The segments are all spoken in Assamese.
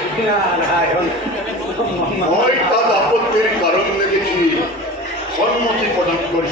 নারায়ণ মই তার আপত্তির কারণ দেখেছি সম্মতি প্রদান করি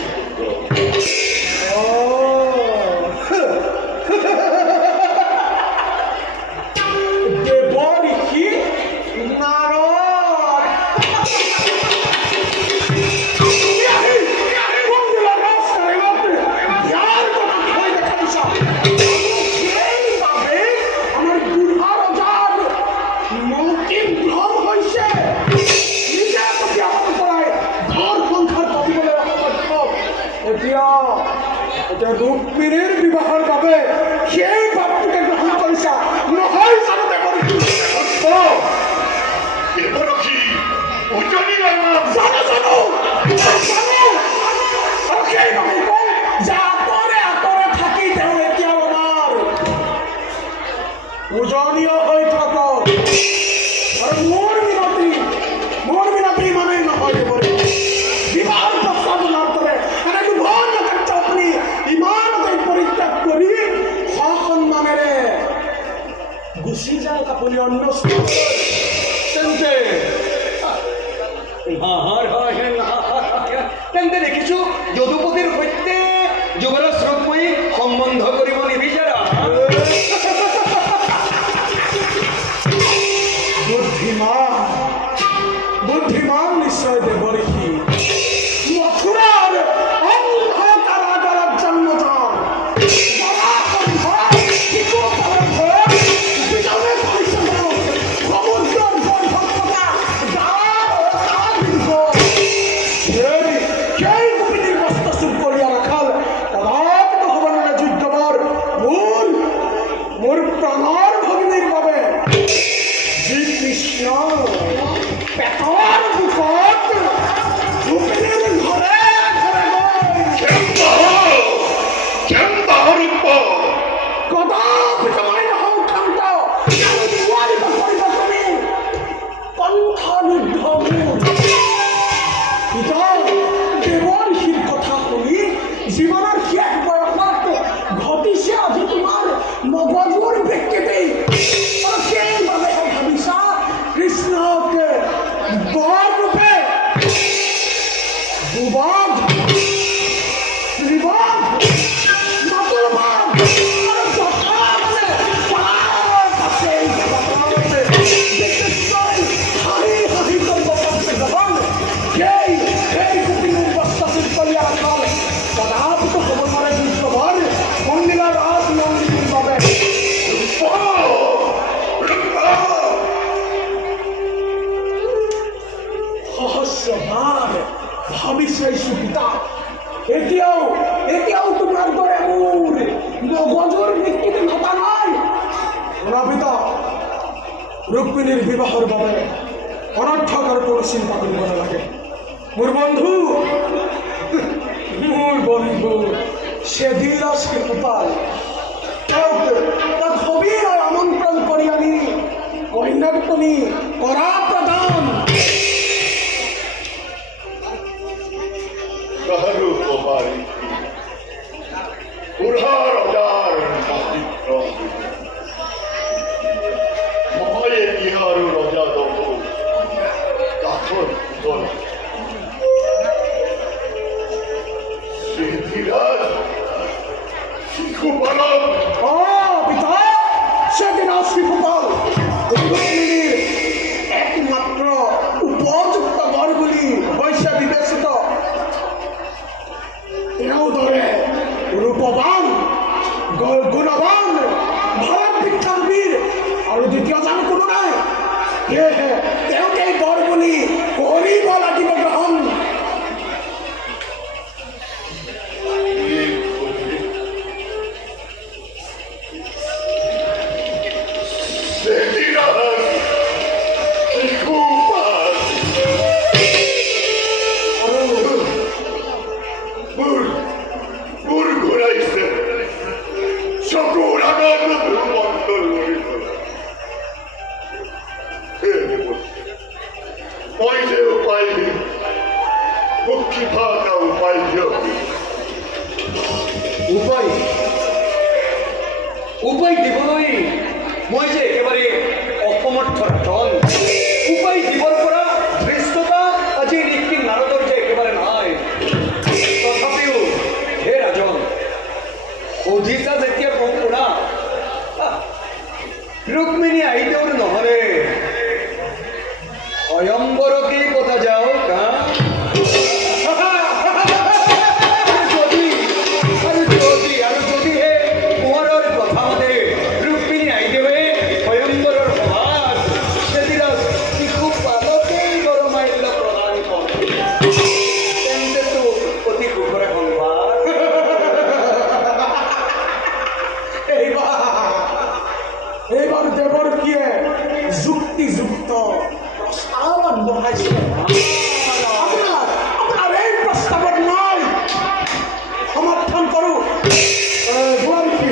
রুক্মিণীর বিবাহের ভাবে সেই ভাবটিকে গ্রহণ করিছা নহয় জানতে করিছি পূজনীয় হৈ থাক আৰু মোৰ মিনতি মানে নহয় দেবৰী বিবাহৰ প্ৰস্তাৱ লাভ কৰে এনে দুখন কাৰ্য আপুনি ইমানতে পৰিত্যাগ কৰি সন্মানেৰে গুচি যাওক আপুনি অন্য তেন্তে তেন্তে দেখিছো যদুপতিৰ সৈতে যুৱৰাজ ৰূপময়ী সম্বন্ধ কৰিব নিবিচাৰা বুদ্ধিমান নিশ্চয় দেৱঋষি মথুৰাৰ অন্ধকাৰাগাৰত জন্মজাত মোৰ প্ৰাণৰ ভগিনীৰ বাবে যি কৃষ্ণ পেটৰ বুকত ভূমিৰ ঘৰে কদাপি মই নহওঁ ক্ষান্ত নোৱাৰিব কৰিব তুমি কণ্ঠলুব্ধ দেৱঋষিৰ কথা শুনি জীৱনৰ শেষ বয়সত ঘটিছে আজি তোমাৰ মগজুৰ বিকৃতি আৰু সেইবাবে ভাবিছা কৃষ্ণকে বৰ ৰূপে দুবাদ ত্ৰিবাদ নতুবাদ আৰু যথামতে তাৰ পাছে হাঁহি কৰিব পাৰিছে গ্ৰহণ সেই গোপিনীৰ বস্তাচিত কৰি ৰাখাল কদাপিতো হ'ব নোৱাৰে যুদ্ধভৰ মন্দিৰৰ ৰাজ নন্দিনীৰ বাবে সহস্ৰবাৰ ভাবি চাইছো পিতা এতিয়াও তোমাৰ দৰে মোৰ মগজুৰ বিকৃতি ঘটা নাই শুনা পিতা ৰুক্মিণীৰ বিবাহৰ বাবে অনৰ্থক আৰু কোনো চিন্তা কৰিব নালাগে মোৰ বন্ধু সেধিৰাজ কৃপাল তেওঁক সবিনয় আমন্ত্ৰণ কৰি আনি কন্যাক তুমি কৰা প্ৰদান একমাত্ৰ উপযুক্ত বৰ বুলি হৈছে বিবেচিত তেওঁৰ দৰে ৰূপৱান গুণৱান ভাৰত বিখ্যাত বীৰ আৰু দ্বিতীয়জন কোনো নাই সেয়েহে তেওঁকে বৰ বুলি কৰিব লাগিব গ্ৰহণ উপায় দিবলৈ মই যে একেবাৰে অসমৰ্থ যুক্তিযুক্ত প্ৰস্তাৱ আগবঢ়াইছে। আপোনাৰ এই প্ৰস্তাৱত মই সমৰ্থন কৰোঁ। গুৱাহাটী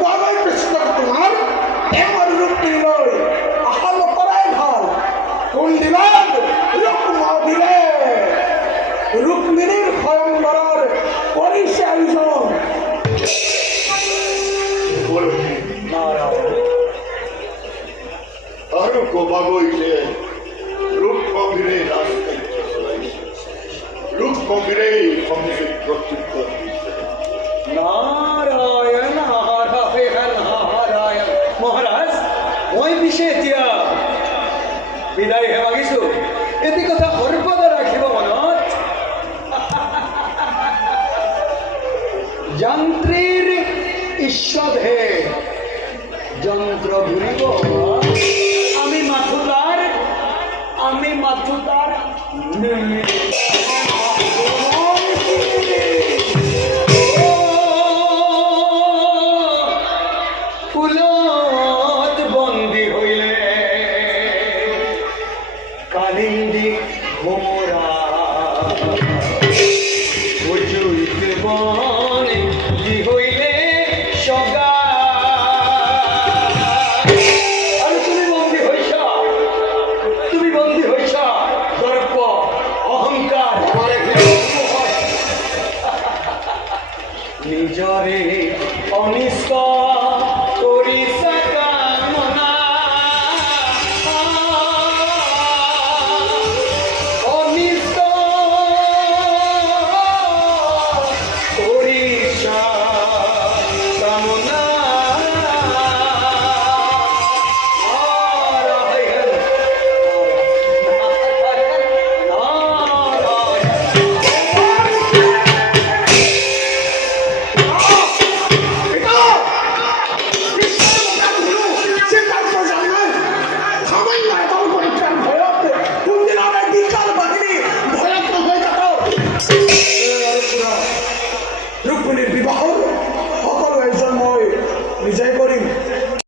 কোৱালৈ কৃষ্ণ তোমাৰ তেওঁৰ ৰূপটিলৈ আশা নকৰাই ভাল। কোন দিনত ৰূপমদিৰে ৰুক্মিণীৰ স্বয়ংবৰৰ কৰিছে আয়োজন। আৰু কবা গৈছে ৰূপমন্দিৰে ৰাজকাৰ্য চলাইছে, ৰূপমন্দিৰেই সংযুক্ত কৰ্তৃত্ব দিছে। নাৰায়ণ নাৰায়ণ নাৰায়ণ। মহাৰাজ, মই পিছে এতিয়া বিদায়হে মাগিছো। এটি কথা সৰ্বদা ৰাখিব মনত, যন্ত্ৰীৰ ঈশ্বৰহে যন্ত্ৰ ঘূৰিব।